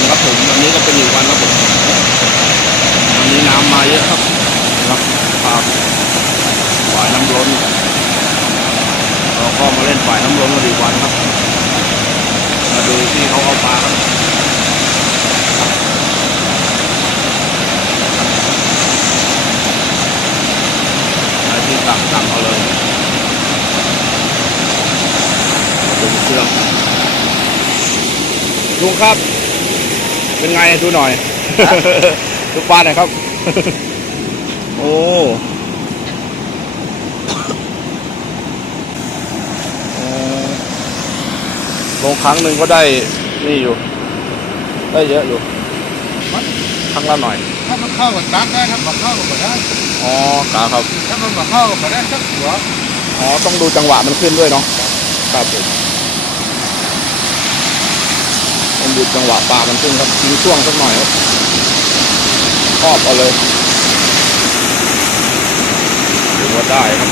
ึงครับผมวันนี้ก็เป็นอีกวันครับผมวันนี้น้ำมาเยอะครับครับปากฝายน้ำล้นเราก็มาเล่นฝ่ายน้ำล้นนอีกวันครับ มาดูที่เขาเอาปลาครับที่ตักตักเอาเลยดึงเชือกลุงครับ เป็นไงดูหน่อย ดูปลาหน่อยครับโอ้โอ้ลงครั้งหนึ่งก็ได้นี่อยู่ ได้เยอะอยู่ครั้งละหน่อย ถ้ามันเข้ากับตักได้ถ้ามันเข้ากับไม่ได้อ๋อกาครับ ถ้ามันมาเข้ากับไม่ได้สักหัวอ๋อต้องดูจังหวะมันขึ้นด้วยเนาะครับผม ต้องดูจังหวะปลามันขึ้นครับทิ้งช่วงสักหน่อยครับครอบเอาเลยถือว่าได้ครับ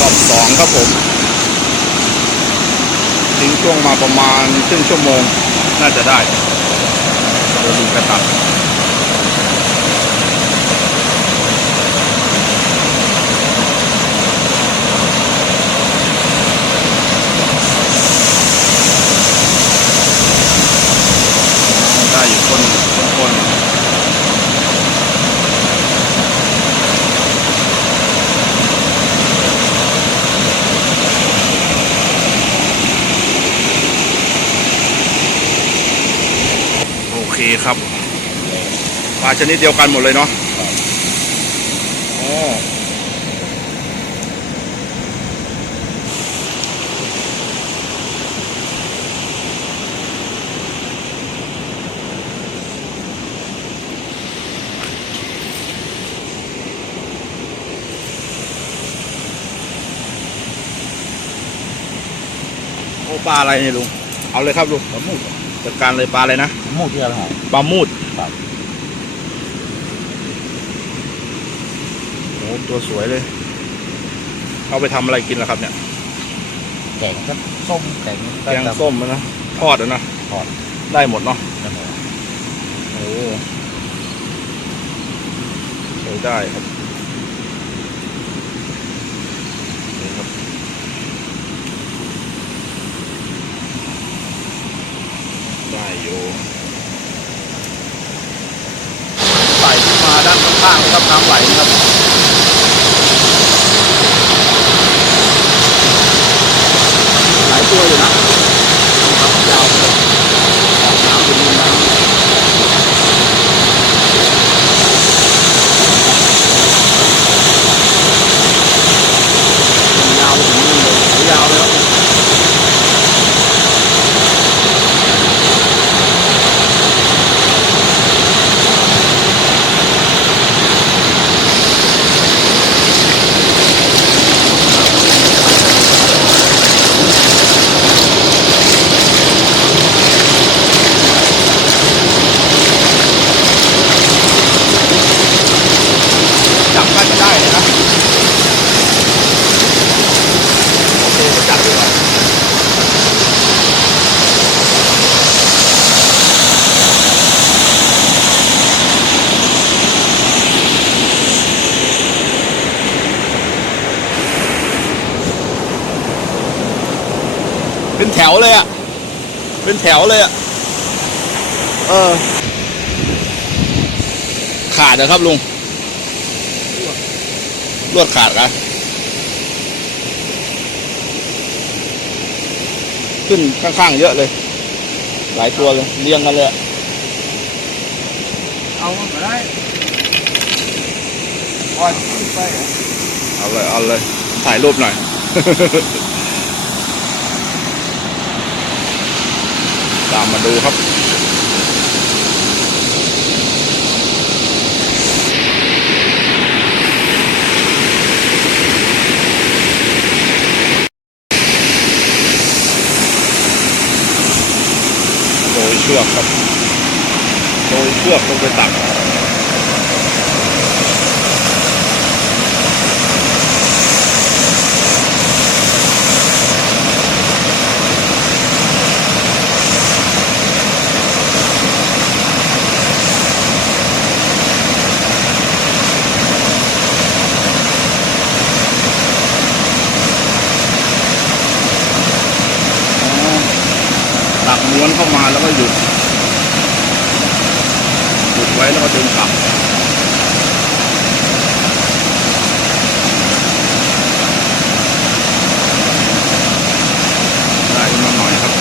รอบสองครับผมทิ้งช่วงมาประมาณครึ่งชั่วโมง น่าจะได้เดี๋ยวดูกระตัดอยู่คนคนคน โอเคครับปลาชนิดเดียวกันหมดเลยเนาะอ๋อโอ้ปลาอะไรเนี่ยลุง เอาเลยครับลุงปลาหมูจัดการเลยปลาอะไรนะปลาหมูที่อะไร ปลามูดครับโอ้ตัวสวยเลย เอาไปทำอะไรกินล่ะครับเนี่ย แกงก็ส้มแกงแกงส้มมันนะทอดอะนะทอดได้หมดเนาะนั่นแหละโอ้ใช้ได้ครับนี่ครับได้อยู่ไหลขึ้น ข้านข้างครับน้ำไหลนะครับหลายตัวอยู่าวเลยออกน้ำอยู่ในน้ำยาวไปถึงนู่นเลยยาวเลยครับจับได้ก็ได้เลยนะ โอเคก็จับดีกว่าเป็นแถ วเลยอะ เป็นแถวเลยอะ เออ ขาดนะครับลุง ลวดขาดกันขึ้นข้างๆเยอะเลย หลายตัวเลยเรียงกันเลยอะเอามันมาได้ปล่อยมันขึ้นไปเหรอเอาเลย เอาเลย ถ่ายรูปหน่อย ตามมาดูครับ โดยเชือกครับ โดยเชือกลงไปตัก ม้วนเข้ามาแล้วก็หยุดหยุดไว้แล้วก็ดึงกลับได้มาหน่อยครับ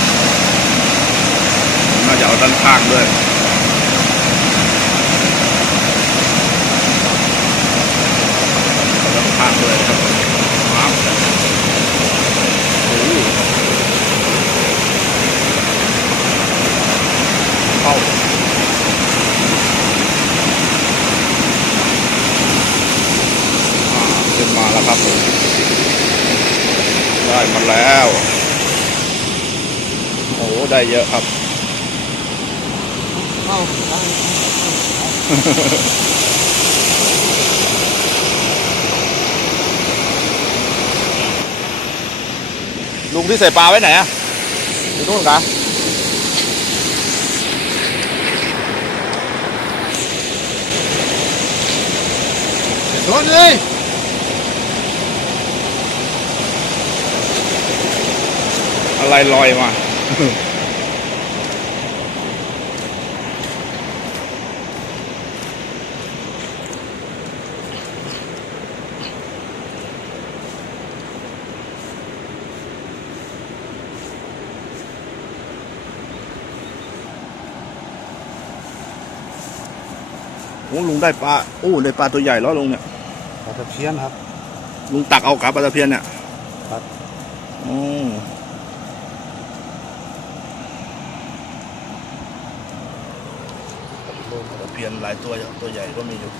น่าจะเอาด้านข้างด้วย เอาด้านข้างด้วยครับครับโอ้โหเข้าอ่าขึ้นมาแล้วครับผมได้มาแล้ว โอ้โหได้เยอะครับเข้าได้ลุงที่ใส่ปลาไว้ไหนอะอยู่นู่นกะโดนเลยอะไรลอยมา โอ้ลุงได้ปลาโอ้ได้ปลาตัวใหญ่แล้วลุงเนี่ยปลาตะเพียนครับ ลุงตักเอากับปลาตะเพียนเนี่ยครับโอ้ปลาตะเพียนหลายตัวอยู่ตัวใหญ่ก็มีอยู่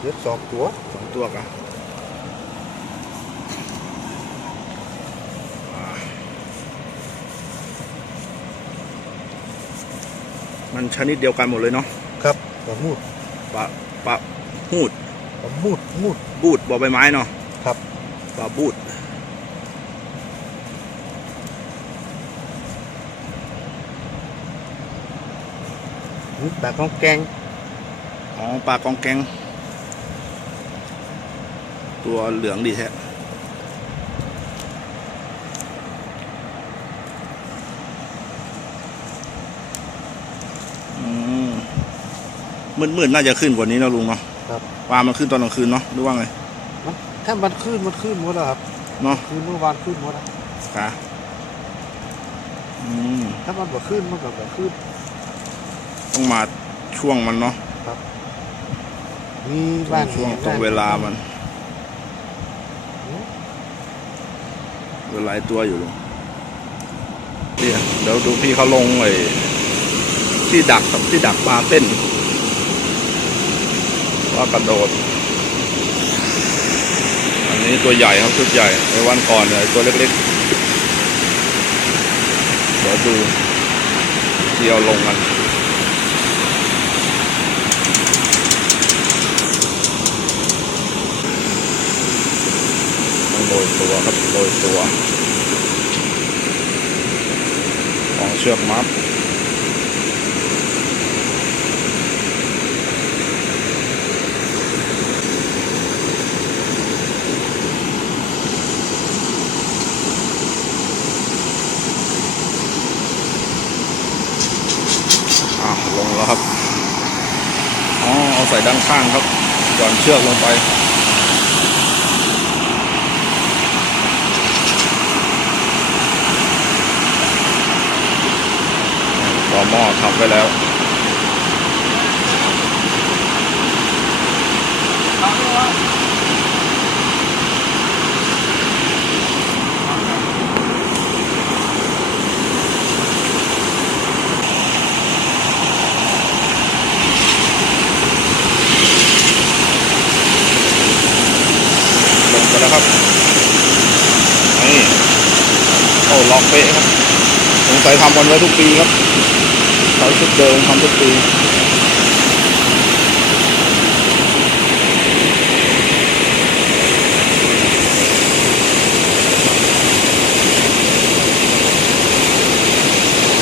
เย็บสองตัวสองตัวกันมันชนิดเดียวกันหมดเลยเนาะครับปลามูดปลาปลาหูดปลามูดมูดบูดบอใบไม้เนาะครับปลาบูดนี่ปลากองแกง อ๋อปลากองแกง ตัวเหลืองดีแท้อืมมืดๆน่าจะขึ้นกว่านี้เนอะลุงเนาะครับปลามันขึ้นตอนกลางคืนเนาะหรือว่าไงมันถ้ามันขึ้นมันขึ้นหมดแล้วครับเนาะคืนเมื่อวานขึ้นหมดแล้วค่ะอืมถ้ามันบ่ขึ้นมันก็บ่ขึ้นต้องมาช่วงมันเนาะ มีบ้านช่วงตรงเวลามันอืมเวลาตัวอยู่ลุงเนี่ยเดี๋ยวดูพี่เขาลงไอ้ที่ดักกับที่ดักปลาเต้นว่ากระโดด อันนี้ตัวใหญ่ครับชุดใหญ่ในวันก่อนเนี่ยไอ้ตัวเล็กๆ เดี๋ยวดูที่เอาลงกันต้องโร ยตัวครับโรยตัวของเชือกมัดลงแล้วครับ อ๋อ เอาใส่ด้านข้างครับหย่อนเชือกลงไป ต่อหม้อทำไปแล้วลงไปแล้วครับ นี่ โอ้ล็อกเป๊ะครับ สงสัยทำกันไว้ทุกปีครับ เขาชุดเดิมทำทุกปี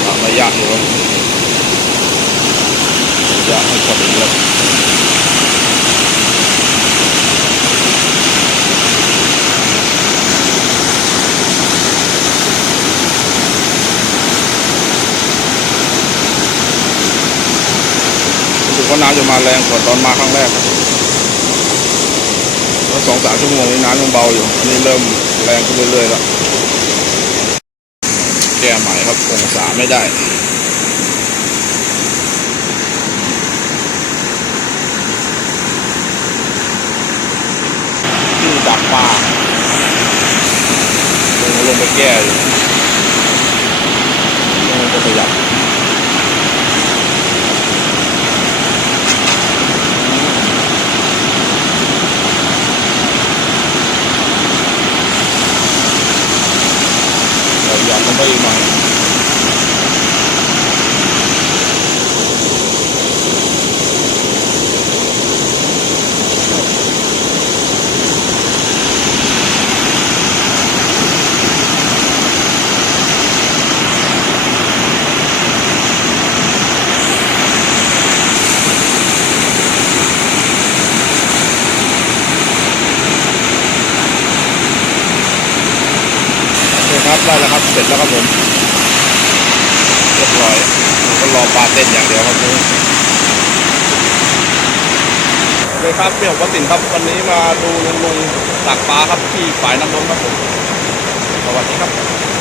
ทำระยะอยู่ครับระยะให้พอดีแล้ว ว่าน้ำจะมาแรงกว่าตอนมาครั้งแรกแล้วสองสามชั่วโมงนี้น้ำยังเบาอยู่อันนี้เริ่มแรงขึ้นเรื่อยๆแล้วแก้ใหม่ครับองศาไม่ได้ที่ดักปลาลงลงไปแก้อยู่ลงไปขยับ ขยับลงไปอีกหน่อยโอเคครับได้แล้วครับ เสร็จแล้วครับผมเรียบร้อยก็รอปลาเต้นอย่างเดียวครับนี่โอเคครับเปี่ยววัดสินครับวันนี้มาดูลุงลุงตักปลาครับที่ฝ่ายน้ำล้นครับผมสวัสดีครับ